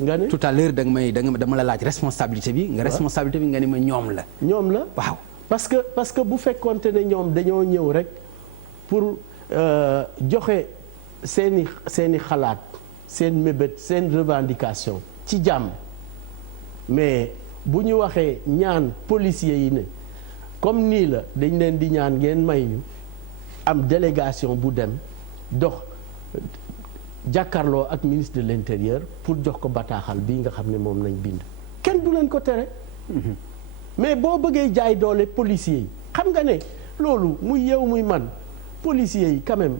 nga ne tout à l'heure dama la laaj responsabilité bi. nga responsabilité bi nga ni ma ñoom la. ñoom la waaw. parce que bu fekkoonte ne ñoom dañoo ñëw rek pour joxe seeni xalaat seen mébét seen revendication ci jàmm mais bu ñu waxee ñaan policiers yi ne comme nii la dañ leen di ñaan ngeen may ñu am délégation bu dem dox jàkkaarloo ak ministre de l'intérieur pour jox ko bataaxal bii nga xam ne moom nañ bind kenn du leen ko tere. mais boo bëggee jaay doole policiers yi xam nga ne loolu muy yow muy man policiers yi quand même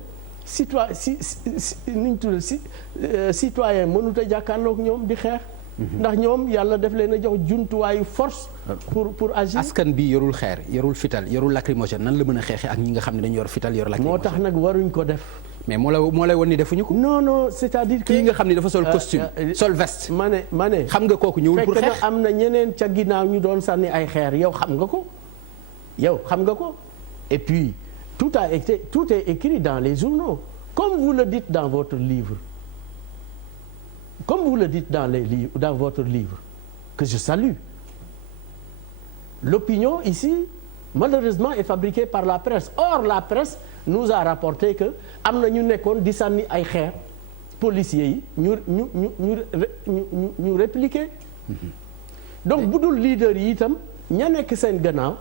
citoyen mënut a jàkkaarloog ñoom di xeex. ndax ñoom yàlla def leen a jox jumtuwaayu force. pour agir. askan bi yorul xeer yorul fital yorul lacrymogène nan la mën a xeexee ak ñi nga xam ne dañu yor fital yor lacrymogène. moo tax nag waruñ ko def. mais moo lay won ni defuñu ko. non c'est-à-dire que kii nga xam ne dafa sol costume sol veste. ma ne xam nga kooku ñëwul pour xeex. fekk na am na ñeneen ca ginnaaw ñu doon sànni ay xeer yow xam nga ko et puis tout est écrit dans les journaux comme vous le dites dans votre livre dans votre livre que je salue. L'opinion ici malheureusement est fabriquée par la presse. Or la presse nous a rapporté que am na ñu nekkoon di sànni ay xeer policiers yi ñu répliquer. donc bu dul leader yi itam ña nekk seen gannaaw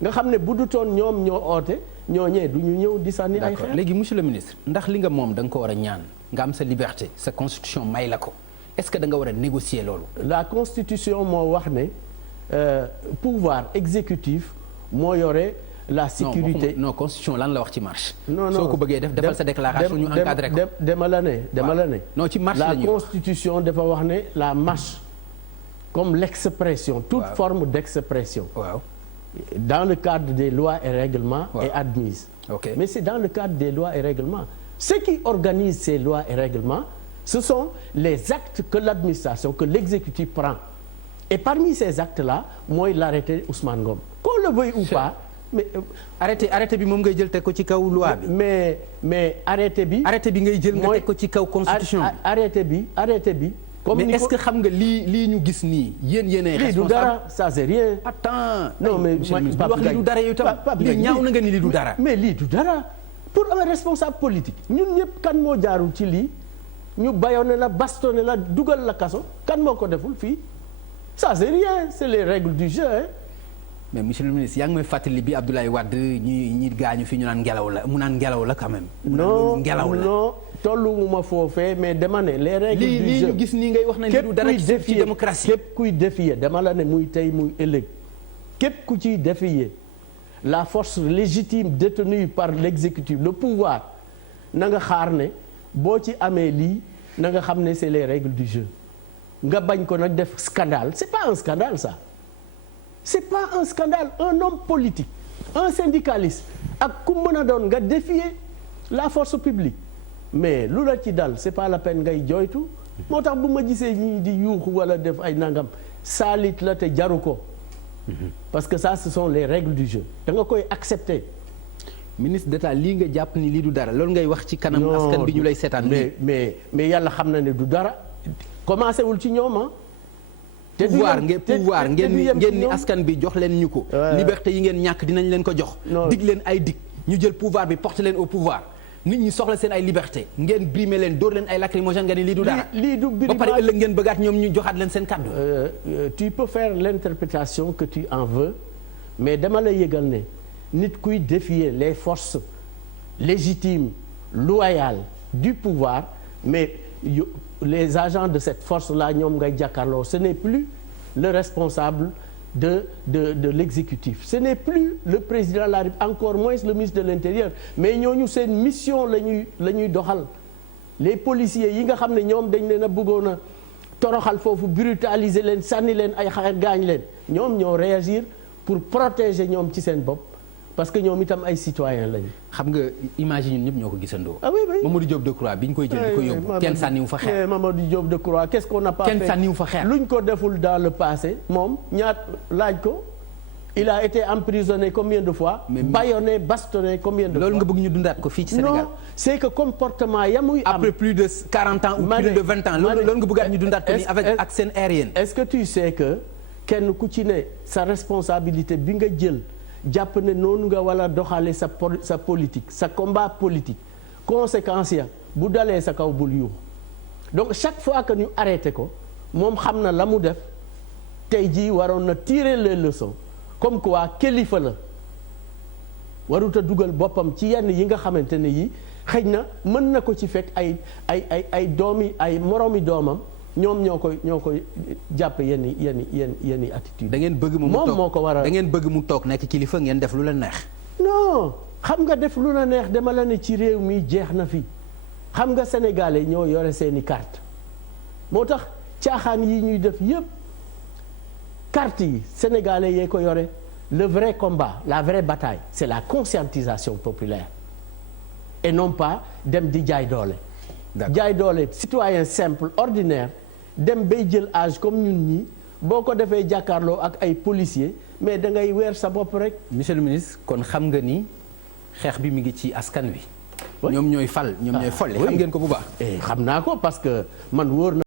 nga xam ne bu dutoon ñoom ñoo oote ñooñee du ñu ñëw di sànni ay xeer. léegi monsieur le ministre ndax li nga moom da nga ko war a ñaan nga am sa liberté sa constitution may la ko est-ce que da nga war a négocier loolu. la constitution moo wax ne pouvoir exécutif moo yore la sécurité. non constitution lan la wax ci marche. non soo ko bëggee def defal sa déclaration ñu encadré ko. dama la ne. non ci marche la constitution dafa wax ne la marche comme l'expression toute forme d'expression. waaw. dans le cadre des lois et règlements est admise. Okay. Mais c'est dans le cadre des lois et règlements. Ce qui organise ces lois et règlements, ce sont les actes que l'administration, que l'exécutif prend. Et parmi ces actes-là, mooy l'arrêté Ousmane Ngom. Qu'on le veuille ou pas, mais arrêté bi moom ngay jël teg ko ci kaw loi bi. mais arrêté bi. arrêté bi ngay jël nga teg ko ci kaw constitution bi. arrêté bi. comme mais est-ce que xam nga lii ñu gis nii yéen ay responsable. lii du dara ça c'est rien. attends. non mais wax lii du dara yow tam lii ñaaw na nga ni lii du dara. mais lii du dara pour un responsable politique ñun ñëpp kan moo jaarul ci lii ñu bayonné la bastonné la dugal la kaso kan moo ko deful fii ça c'est rien c'est les règles du jeu hein. mais monsieur le ministre yaa ngi may fàttali bi Abdoulaye Wade ñi gaañu fi ñu naan ngelaw la mu naan ngelaw la quand même. non ngelaw la non tolluwuma foofee mais dama ne les règles du jeu lii ñu gis nii ngay wax na du dara ci démocratie. képp kuy défier dama la ne muy tey muy ëllëg képp ku ciy défier la force légitime détenue par l'exécutif le pouvoir na nga xaar ne boo ci amee lii na nga xam ne c'est les règles du jeu nga bañ ko nag def scandale c'est pas un scandale ça. c'est pas un scandale un homme politique un syndicaliste ak ku mën a doon nga défier la force publique mais lu la ci dal c'est pas la peine ngay jooytu moo tax bu ma gisee ñii di yuuxu wala def ay nangam saalit la te jaru ko parce que ça ce sont les règles du jeu da nga koy accepter. ministre d'État lii nga jàpp ni lii du dara loolu ngay wax ci kanam askan bi ñu lay seetaan. mais yàlla xam na ne du dara commencé wul ci ñoom ah. pouvoir ngeen ni askan bi jox leen ñu ko. liberté yi ngeen ñàkk dinañ leen ko jox. dig leen ay dig ñu jël pouvoir bi porte leen au pouvoir nit ñi soxla seen ay liberté ngeen brimer leen dóor leen ay lacrymogène nga ni lii du dara. lii du ba pare ëllëg ngeen bëggaat ñoom ñu joxaat leen seen kàddu. tu peux faire l'interprétation que tu en veux mais dama la yëgal ne nit kuy défier les forces légitimes loyales du pouvoir mais les agents de cette force-là ñoom ngay jàkkaarloo ce n'est plus le responsable de l'exécutif ce n'est plus le président de la République encore moins le ministre de l'Intérieur mais ñooñu seen mission la ñuy doxal les policiers yi nga xam ne ñoom dañ leen a bëggoon a toroxal foofu brutaliser leen sànni leen ay xeer gaañ leen ñoom ñoo réagir pour protéger ñoom ci seen bopp parce que ñoom itam ay citoyens lañu. xam nga image yi ñun ñëpp ñoo ko gisandoo. ah oui oui Mamadou Diop Decroix bi ñu koy jël di ko yóbbu. kenn sànniwu fa xeer Mamadou Diop Decroix qu'est-ce qu'on n'a pas fait kenn sànniwu fa xeer. luñ ko deful dans le passé moom laaj ko il a été emprisonné combien de fois. bâillonné bastonné combien de fois. loolu nga bëgg ñu dundaat ko fii ci Sénégal. non c'est que comportement ya muy am. après plus de 40 ans ou plus de 20 ans. loolu nga bëggaat ñu dundaat ko nii avec ak seen aérienne. est-ce que tu sais que kenn ku ci ne sa responsabilité bi nga jël jàpp ne noonu nga wala doxale sa politique sa combat politique conséquences ya bu dalee sa kaw bul yuux donc chaque fois que ñu arrêté ko moom xam na la mu def tey jii waroon na tirer les leçons comme quoi kilifa la warut a dugal boppam ci yenn yi nga xamante ne yi xëy na mën na ko ci fekk ay doomi ay moroomi doomam ñoom ñoo koy jàpp yenn attitude. da ngeen bëgg moom moo ko war a da ngeen bëgg mu toog nekk kilifa ngeen def lu la neex. non xam nga def lu la neex dama la ne ci réew mi jeex na fi xam nga sénégalais ñoo yore seeni carte moo tax caaxaan yi ñuy def yépp carte yi sénégalais yee ko yore le vrai combat la vraie bataille c'est la conscientisation populaire et non pas dem di jaay doole. jaay doole citoyen simple ordinaire dem bay jël âge comme ñun ñii boo ko defee jàkkaarloo ak ay policiers mais da ngay weer sa bopp rek. monsieur le ministre kon xam nga ni xeex bi mi ngi ci askan wi. ñoom ñooy fal ñoom ñooy folli. xam ngeen ko bu baax. xam naa ko parce que man wóor na